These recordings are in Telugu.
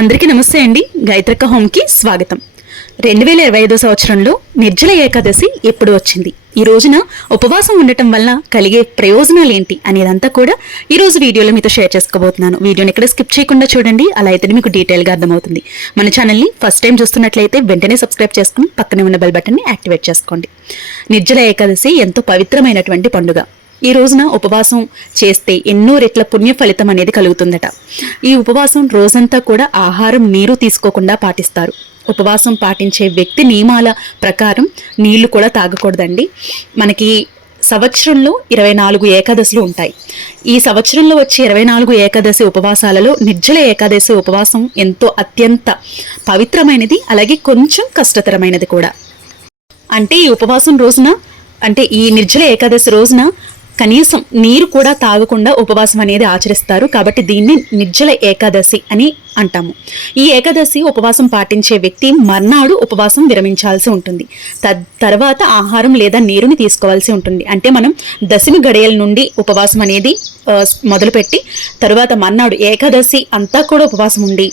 అందరికీ నమస్తే అండి. గాయత్రక్క హోమ్కి స్వాగతం. 2025 సంవత్సరంలో నిర్జల ఏకాదశి ఎప్పుడు వచ్చింది, ఈ రోజున ఉపవాసం ఉండటం వల్ల కలిగే ప్రయోజనాలు ఏంటి అనేదంతా కూడా ఈ రోజు వీడియోలో మీతో షేర్ చేసుకోబోతున్నాను. వీడియోని ఎక్కడ స్కిప్ చేయకుండా చూడండి, అలా అయితే మీకు డీటెయిల్గా అర్థమవుతుంది. మన ఛానల్ని ఫస్ట్ టైం చూస్తున్నట్లయితే వెంటనే సబ్స్క్రైబ్ చేసుకుని పక్కనే ఉన్న బెల్ బటన్ని యాక్టివేట్ చేసుకోండి. నిర్జల ఏకాదశి ఎంతో పవిత్రమైనటువంటి పండుగ. ఈ రోజున ఉపవాసం చేస్తే ఎన్నో రెట్ల పుణ్య ఫలితం అనేది కలుగుతుందట. ఈ ఉపవాసం రోజంతా కూడా ఆహారం నీరు తీసుకోకుండా పాటిస్తారు. ఉపవాసం పాటించే వ్యక్తి నియమాల ప్రకారం నీళ్లు కూడా తాగకూడదండి. మనకి సంవత్సరంలో 24 ఏకాదశులు ఉంటాయి. ఈ సంవత్సరంలో వచ్చే 24 ఏకాదశి ఉపవాసాలలో నిర్జల ఏకాదశి ఉపవాసం ఎంతో అత్యంత పవిత్రమైనది, అలాగే కొంచెం కష్టతరమైనది కూడా. అంటే ఈ ఉపవాసం రోజున, అంటే ఈ నిర్జల ఏకాదశి రోజున కనీసం నీరు కూడా తాగకుండా ఉపవాసం అనేది ఆచరిస్తారు. కాబట్టి దీన్ని నిర్జల ఏకాదశి అని అంటాము. ఈ ఏకాదశి ఉపవాసం పాటించే వ్యక్తి మర్నాడు ఉపవాసం విరమించాల్సి ఉంటుంది. తర్వాత ఆహారం లేదా నీరుని తీసుకోవాల్సి ఉంటుంది. అంటే మనం దశమి గడియల నుండి ఉపవాసం అనేది మొదలుపెట్టి తరువాత మర్నాడు ఏకాదశి అంతా కూడా ఉపవాసం ఉండి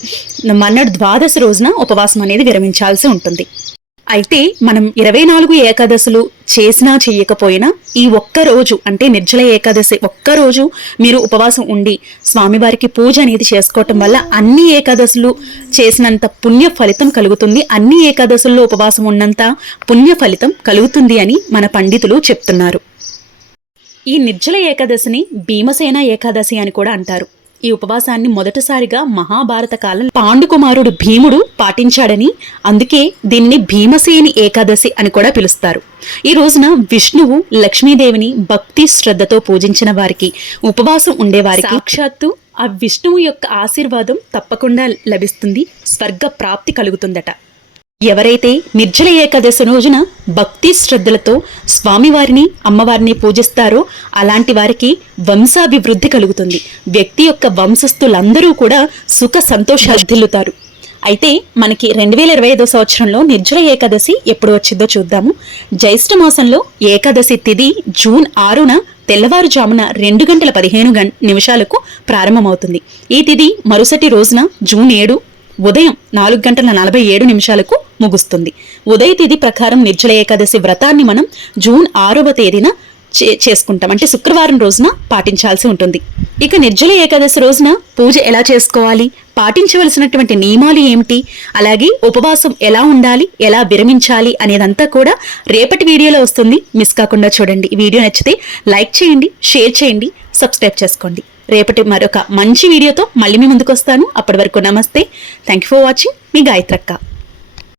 మర్నాడు ద్వాదశి రోజున ఉపవాసం అనేది విరమించాల్సి ఉంటుంది. అయితే మనం 24 ఏకాదశులు చేసినా చెయ్యకపోయినా ఈ ఒక్కరోజు, అంటే నిర్జల ఏకాదశి ఒక్కరోజు మీరు ఉపవాసం ఉండి స్వామివారికి పూజ అనేది చేసుకోవటం వల్ల అన్ని ఏకాదశులు చేసినంత పుణ్య ఫలితం కలుగుతుంది. అన్ని ఏకాదశుల్లో ఉపవాసం ఉన్నంత పుణ్య ఫలితం కలుగుతుంది అని మన పండితులు చెప్తున్నారు. ఈ నిర్జల ఏకాదశిని భీమసేన ఏకాదశి అని కూడా అంటారు. ఈ ఉపవాసాన్ని మొదటిసారిగా మహాభారత కాలం పాండుకుమారుడు భీముడు పాటించాడని, అందుకే దీన్ని భీమసేని ఏకాదశి అని కూడా పిలుస్తారు. ఈ రోజున విష్ణువు లక్ష్మీదేవిని భక్తి శ్రద్ధతో పూజించిన వారికి, ఉపవాసం ఉండేవారికి సాక్షాత్తు ఆ విష్ణువు యొక్క ఆశీర్వాదం తప్పకుండా లభిస్తుంది, స్వర్గ ప్రాప్తి కలుగుతుందట. ఎవరైతే నిర్జల ఏకాదశి రోజున భక్తి శ్రద్ధలతో స్వామివారిని అమ్మవారిని పూజిస్తారో అలాంటి వారికి వంశాభివృద్ధి కలుగుతుంది. వ్యక్తి యొక్క వంశస్థులందరూ కూడా సుఖ సంతోషాధిల్లుతారు. అయితే మనకి 2025 సంవత్సరంలో నిర్జల ఏకాదశి ఎప్పుడు వచ్చిందో చూద్దాము. జ్యేష్ఠ మాసంలో ఏకాదశి తిథి జూన్ 6న తెల్లవారుజామున 2:15 ప్రారంభమవుతుంది. ఈ తిథి మరుసటి రోజున జూన్ 7 ఉదయం 4:47 ముగుస్తుంది. ఉదయ తిథి ప్రకారం నిర్జల ఏకాదశి వ్రతాన్ని మనం జూన్ 6వ తేదీన చేసుకుంటాం, అంటే శుక్రవారం రోజున పాటించాల్సి ఉంటుంది. ఇక నిర్జల ఏకాదశి రోజున పూజ ఎలా చేసుకోవాలి, పాటించవలసినటువంటి నియమాలు ఏమిటి, అలాగే ఉపవాసం ఎలా ఉండాలి, ఎలా విరమించాలి అనేదంతా కూడా రేపటి వీడియోలో వస్తుంది. మిస్ కాకుండా చూడండి. ఈ వీడియో నచ్చితే లైక్ చేయండి, షేర్ చేయండి, సబ్స్క్రైబ్ చేసుకోండి. రేపటి మరొక మంచి వీడియోతో మళ్ళీ మీ ముందుకు వస్తాను. అప్పటి వరకు నమస్తే. Thank you for watching. మీ గాయత్రక్క.